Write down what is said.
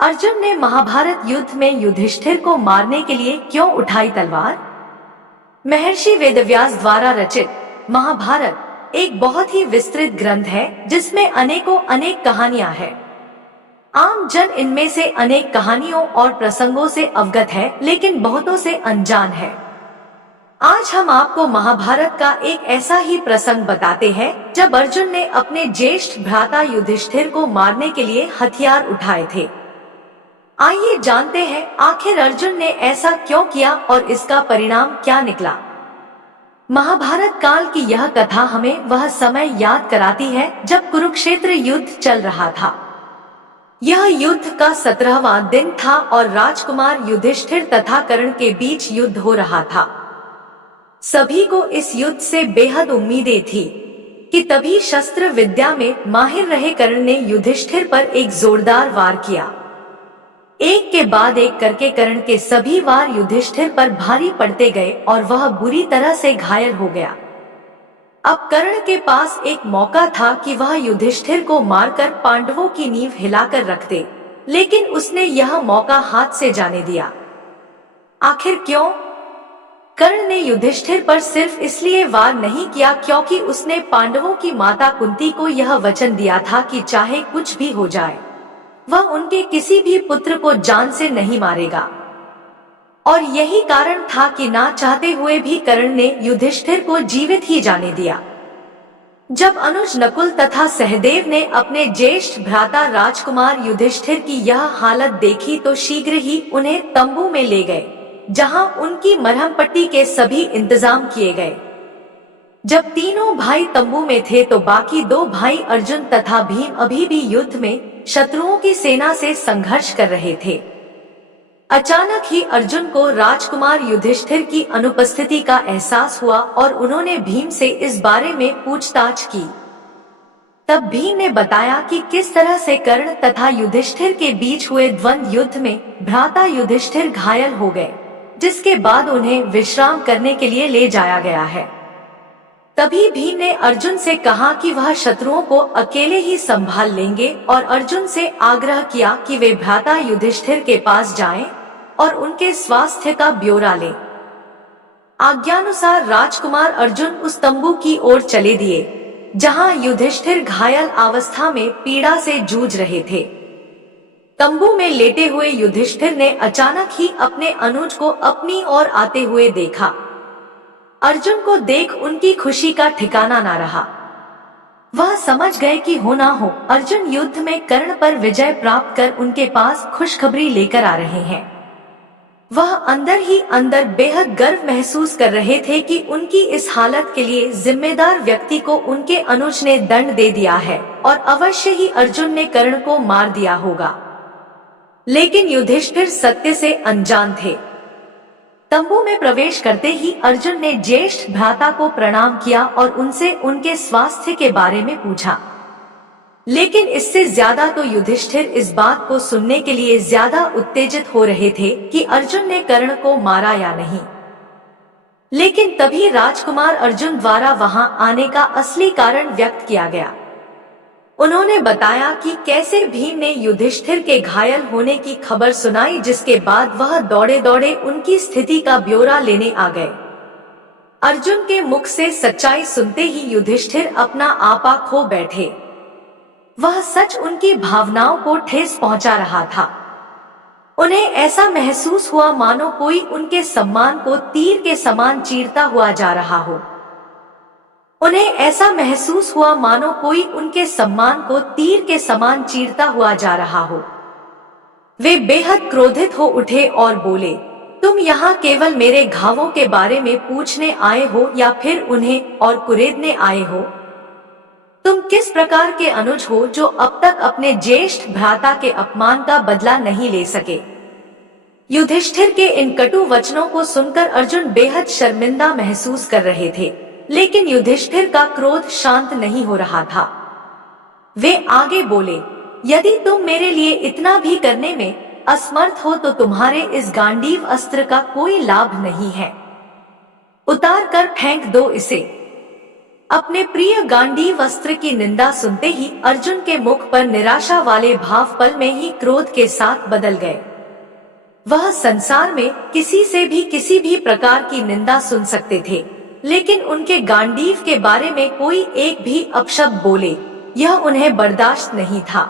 अर्जुन ने महाभारत युद्ध में युधिष्ठिर को मारने के लिए क्यों उठाई तलवार? महर्षि वेदव्यास द्वारा रचित महाभारत एक बहुत ही विस्तृत ग्रंथ है जिसमें अनेक कहानियां हैं। आम जन इनमें से अनेक कहानियों और प्रसंगों से अवगत है, लेकिन बहुतों से अनजान है। आज हम आपको महाभारत का एक ऐसा ही प्रसंग बताते हैं जब अर्जुन ने अपने ज्येष्ठ भ्राता युधिष्ठिर को मारने के लिए हथियार उठाए थे। आइए जानते हैं आखिर अर्जुन ने ऐसा क्यों किया और इसका परिणाम क्या निकला। महाभारत काल की यह कथा हमें वह समय याद कराती है जब कुरुक्षेत्र युद्ध चल रहा था। यह युद्ध का 17वां दिन था और राजकुमार युधिष्ठिर तथा कर्ण के बीच युद्ध हो रहा था। सभी को इस युद्ध से बेहद उम्मीदें थी कि तभी शस्त्र विद्या में माहिर रहे कर्ण ने युधिष्ठिर पर एक जोरदार वार किया। एक के बाद एक करके कर्ण के सभी वार युधिष्ठिर पर भारी पड़ते गए और वह बुरी तरह से घायल हो गया। अब कर्ण के पास एक मौका था कि वह युधिष्ठिर को मारकर पांडवों की नींव हिलाकर रख दे, लेकिन उसने यह मौका हाथ से जाने दिया। आखिर क्यों? कर्ण ने युधिष्ठिर पर सिर्फ इसलिए वार नहीं किया क्योंकि उसने पांडवों की माता कुंती को यह वचन दिया था कि चाहे कुछ भी हो जाए वह उनके किसी भी पुत्र को जान से नहीं मारेगा। और यही कारण था कि ना चाहते हुए भी कर्ण ने युधिष्ठिर को जीवित ही जाने दिया। जब अनुज नकुल तथा सहदेव ने अपने ज्येष्ठ भ्राता राजकुमार युधिष्ठिर की यह हालत देखी तो शीघ्र ही उन्हें तंबू में ले गए, जहां उनकी मरहम पट्टी के सभी इंतजाम किए गए। जब तीनों भाई तंबू में थे तो बाकी दो भाई अर्जुन तथा भीम अभी भी युद्ध में शत्रुओं की सेना से संघर्ष कर रहे थे। अचानक ही अर्जुन को राजकुमार युधिष्ठिर की अनुपस्थिति का एहसास हुआ और उन्होंने भीम से इस बारे में पूछताछ की। तब भीम ने बताया कि किस तरह से कर्ण तथा युधिष्ठिर के बीच हुए द्वंद्व युद्ध में भ्राता युधिष्ठिर घायल हो गए, जिसके बाद उन्हें विश्राम करने के लिए ले जाया गया है। तभी भीम ने अर्जुन से कहा कि वह शत्रुओं को अकेले ही संभाल लेंगे और अर्जुन से आग्रह किया कि वे भ्राता युधिष्ठिर के पास जाएं और उनके स्वास्थ्य का ब्यौरा लें। आज्ञानुसार राजकुमार अर्जुन उस तंबू की ओर चले दिए जहां युधिष्ठिर घायल अवस्था में पीड़ा से जूझ रहे थे। तंबू में लेटे हुए युधिष्ठिर ने अचानक ही अपने अनुज को अपनी ओर आते हुए देखा। अर्जुन को देख उनकी खुशी का ठिकाना न रहा। वह समझ गए कि हो ना हो अर्जुन युद्ध में कर्ण पर विजय प्राप्त कर उनके पास खुशखबरी लेकर आ रहे हैं। वह अंदर ही अंदर बेहद गर्व महसूस कर रहे थे कि उनकी इस हालत के लिए जिम्मेदार व्यक्ति को उनके अनुज ने दंड दे दिया है और अवश्य ही अर्जुन ने कर्ण को मार दिया होगा। लेकिन युधिष्ठिर सत्य से अनजान थे। तंबू में प्रवेश करते ही अर्जुन ने ज्येष्ठ भ्राता को प्रणाम किया और उनसे उनके स्वास्थ्य के बारे में पूछा। लेकिन इससे ज्यादा तो युधिष्ठिर इस बात को सुनने के लिए ज्यादा उत्तेजित हो रहे थे कि अर्जुन ने कर्ण को मारा या नहीं। लेकिन तभी राजकुमार अर्जुन द्वारा वहां आने का असली कारण व्यक्त किया गया। उन्होंने बताया कि कैसे भीम ने युधिष्ठिर के घायल होने की खबर सुनाई, जिसके बाद वह दौड़े दौड़े उनकी स्थिति का ब्यौरा लेने आ गए। अर्जुन के मुख से सच्चाई सुनते ही युधिष्ठिर अपना आपा खो बैठे। वह सच उनकी भावनाओं को ठेस पहुंचा रहा था। उन्हें ऐसा महसूस हुआ मानो कोई उनके सम्मान को तीर के समान चीरता हुआ जा रहा हो। उन्हें ऐसा महसूस हुआ मानो कोई उनके सम्मान को तीर के समान चीरता हुआ जा रहा हो। वे बेहद क्रोधित हो उठे और बोले, तुम यहाँ केवल मेरे घावों के बारे में पूछने आए हो या फिर उन्हें और कुरेदने आए हो? तुम किस प्रकार के अनुज हो जो अब तक अपने ज्येष्ठ भ्राता के अपमान का बदला नहीं ले सके? युधिष्ठिर के इन कटु वचनों को सुनकर अर्जुन बेहद शर्मिंदा महसूस कर रहे थे, लेकिन युधिष्ठिर का क्रोध शांत नहीं हो रहा था। वे आगे बोले, यदि तुम मेरे लिए इतना भी करने में असमर्थ हो तो तुम्हारे इस गांडीव अस्त्र का कोई लाभ नहीं है। उतार कर फेंक दो इसे। अपने प्रिय गांडीव अस्त्र की निंदा सुनते ही अर्जुन के मुख पर निराशा वाले भाव पल में ही क्रोध के साथ बदल गए। वह संसार में किसी से भी किसी भी प्रकार की निंदा सुन सकते थे, लेकिन उनके गांडीव के बारे में कोई एक भी अपशब्द बोले, यह उन्हें बर्दाश्त नहीं था।